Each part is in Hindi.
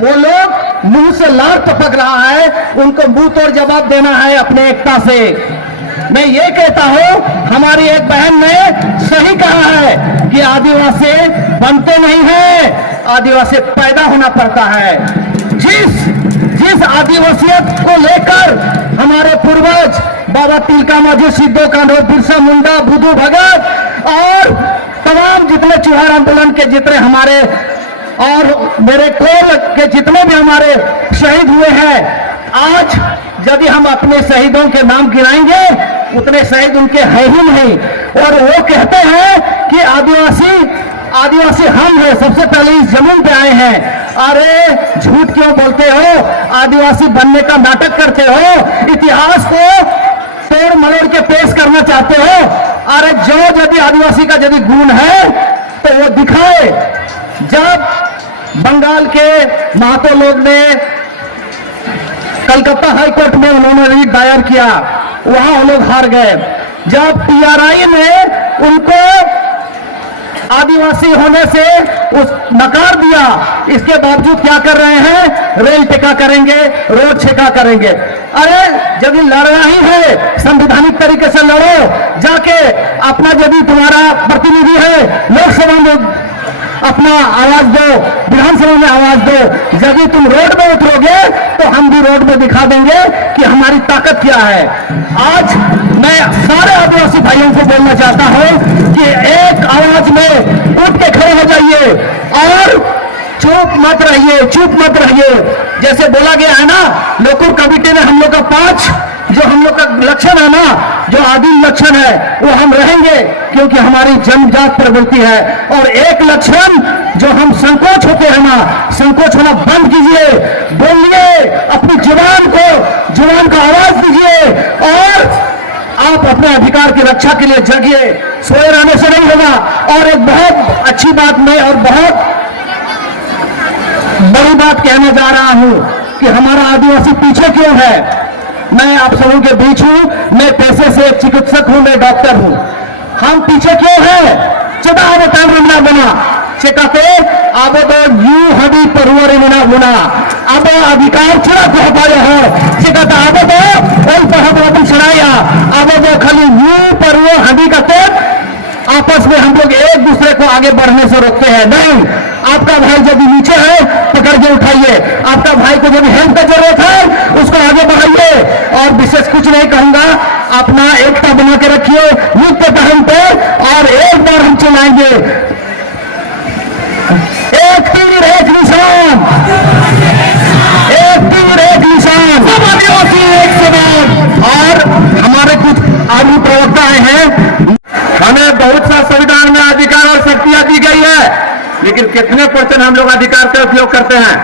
वो लोग मुंह से लार टपक रहा है, उनको मुंह तोड़ जवाब देना है अपने एकता से। मैं ये कहता हूं, हमारी एक बहन ने सही कहा है कि आदिवासी बनते नहीं हैं, आदिवासी पैदा होना पड़ता है। जिस आदिवासियत को लेकर हमारे पूर्वज बाबा तिलका मांझी, सिद्धो कान्हो, बिरसा मुंडा, बुद्धू भगत और तमाम जितने चुहार आंदोलन के जितने हमारे और मेरे कोल के जितने भी हमारे शहीद हुए हैं, आज यदि हम अपने शहीदों के नाम गिनाएंगे उतने शहीद उनके हैं ही नहीं। और वो कहते हैं कि आदिवासी हम हैं, सबसे पहले इस जमीन पे आए हैं। अरे झूठ क्यों बोलते हो? आदिवासी बनने का नाटक करते हो, इतिहास को तोड़ मरोड़ के पेश करना चाहते हो। अरे जो यदि आदिवासी का यदि गुण है तो वो दिखाए। जब बंगाल के महतो लोग ने कलकत्ता हाई कोर्ट में उन्होंने रिट दायर किया, वहां वो लोग हार गए। जब पीआरआई ने उनको आदिवासी होने से नकार दिया, इसके बावजूद क्या कर रहे हैं? रेल टेका करेंगे, रोड छेका करेंगे। अरे यदि लड़ना ही है संवैधानिक तरीके से लड़ो, जाके अपना यदि तुम्हारा प्रतिनिधि है लोकसभा में अपना आवाज दो, विधानसभा में आवाज दो। यदि तुम रोड में उतरोगे तो हम भी रोड में दिखा देंगे कि हमारी ताकत क्या है। आज मैं सारे आदिवासी भाइयों को बोलना चाहता हूं कि एक आवाज में उठ के खड़े हो जाइए और चुप मत रहिए। जैसे बोला गया है ना, लोकुर कमेटी ने हम लोग का 5 जो हम लोग का लक्षण है ना, जो आदिम लक्षण है, वो हम रहेंगे क्योंकि हमारी जन्मजात प्रवृत्ति है। और एक लक्षण जो हम संकोच होते हैं ना, संकोच होना बंद कीजिए, बोलिए, अपनी जुबान को आवाज दीजिए और आप अपने अधिकार की रक्षा के लिए जगिए। सोए रहने से नहीं होगा। और एक बहुत अच्छी बात मैं और बहुत बड़ी बात कहने जा रहा हूं कि हमारा आदिवासी पीछे क्यों है। मैं आप सबों के बीच हूं, मैं पेशे से एक चिकित्सक हूं, मैं डॉक्टर हूं। हम पीछे क्यों हैं? चुदा आवतान रमना बना चेकाते अब तो यू हदी परवर मिना बुना अब अधिकार चुरा को पाए हो चेकाता अब तो ओल पर छड़ाया अब तो खाली यू परवर हदी का आपस में हम लोग एक दूसरे को आगे बढ़ने से रोकते हैं। नहीं, आपका भाई यदि नीचे है पकड़ के उठाइए, आपका भाई को यदि हेल्प का जरूरत है उसको आगे बढ़ाइए। और विशेष कुछ नहीं कहूंगा, अपना एकता बना के रखिए, नित्य पहन पे और एक बार हम चलाएंगे, एक तीर एक निशान, एक तीर एक निशान, सब आदिवासी एक समान। और हमारे कुछ आदमी प्रवक्ता हैं, हमें बहुत सा संविधान में अधिकार और शक्तियां दी गई है, लेकिन कितने % हम लोग अधिकार का उपयोग करते हैं?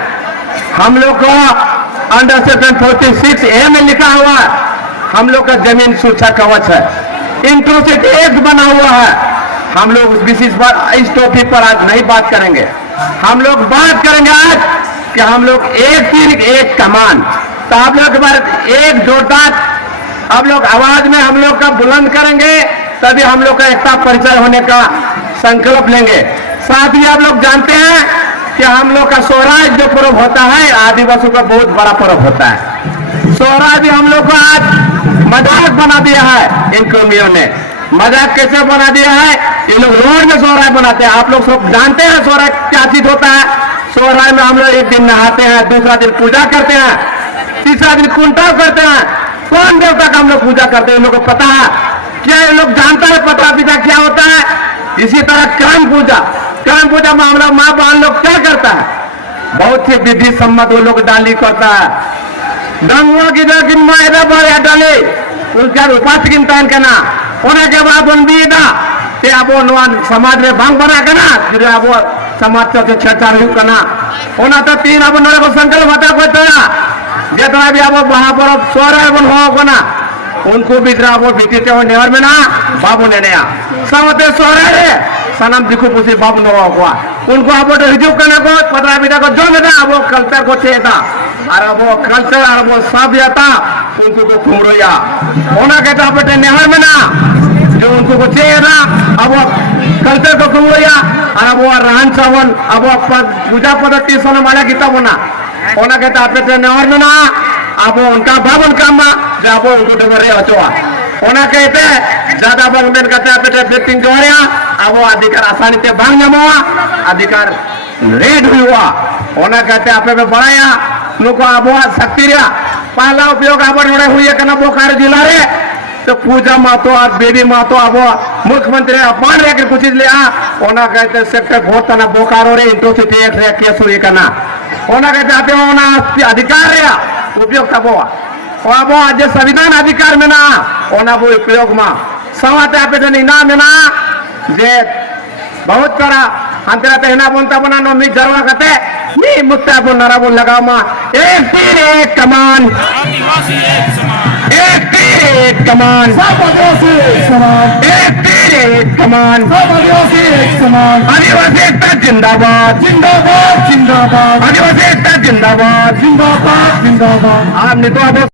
हम लोग को अंडर सेक्शन 46A में लिखा हुआ है, हम लोग का जमीन सुरक्षा कवच है, इंट्रोसिटी एक्ट बना हुआ है। हम लोग उस विशेष पर इस टॉपिक पर आज नहीं बात करेंगे। हम लोग बात करेंगे आज कि हम लोग एक तीर एक कमान, तो आप लोग के बारे एक जोरदार आप लोग आवाज में हम लोग का बुलंद करेंगे, तभी हम लोग का एकता परिचय होने का संकल्प लेंगे। साथ ही आप लोग जानते हैं कि हम लोग का स्वराज जो पर्व होता है आदिवासियों का बहुत बड़ा पर्व होता है। स्वराज भी हम लोग को आज मजाक बना दिया है इन कर्मियों ने। मजाक कैसे बना दिया है? ये लोग रोड में स्वराज बनाते हैं। आप लोग सब जानते हैं स्वराज क्या चीज होता है। स्वराज में हम लोग एक दिन नहाते हैं, दूसरा दिन पूजा करते हैं, तीसरा दिन कुंटाव करते हैं। कौन देवता का हम लोग पूजा करते हैं? इन लोगों को पता है क्या? ये लोग जानता है पता पिता क्या होता है? इसी तरह काम पूजा में हम लोग माँ बहन लोग क्या करता है? बहुत ही विधि सम्मत वो लोग डाली करता है। गंगवा की जो मायदा बाया डाले उनका उपास गिनता है ना, उन्हें के बाद उनबीदा ते अब वो समाज में भांग बना के ना, फिर अब वो समाज से छेड़छाड़ करना होना तो 3 अब नरे को संकल्प होता है जितना भी अब वहां पर सोरा बन हो ना उनको बिजरा वो बीते हो नेहर में ना बाबू ने नया समते सोरा रे सनम दिखो पुसी बाबू ने हुआ उनको अब तो हिजू करने को 15 बिटा को जो ना वो कल्चर को चेता और वो कल्चर और वो सब था उनको को कुमड़ोया होना कहता बेटे नेहर में ना जो उनको को चाहिए ना अब वो कल्चर को कुमड़ोया और अब वो रहन सहन अब वो पूजा पद्धति सोने वाला किताब ना ona kata apa tu nawar mana abo unka babon kama abo unku dengar ya coba ona kata ज़्यादा बंग में कते apa tu flipping जोरिया abo अधिकार आसानी ते bang nyamoa अधिकार रेड हुआ ona kata apa पे बढ़ाया लोग abo शक्तिया पहला उपयोग abo नोड़े हुई है करना बोकारो जिला रे तो पूजा मातो और बेबी मातो अब मुख्यमंत्री अपमान रह कुछ लिया ओना कहते सेक्टर बहुत ना बोकारो रे इंटो से एक रे केस हुई करना ओना कहते आते ओना अधिकार रे उपयोग तब अब आज संविधान अधिकार में ना ओना वो उपयोग में समाते आप ना में ना जे बहुत सारा अंतरा तेना बोलता बना नो मी जरवा कहते मी मुत्ता बोल नरा बोल लगा मा एक तीर एक कमान एक तीर एक कमान सब आदिवासी एक समान एक तीर एक कमान सब आदिवासी एक समान आदिवासी एकता जिंदाबाद जिंदाबाद जिंदाबाद आदिवासी एकता जिंदाबाद जिंदाबाद जिंदाबाद आप नहीं तो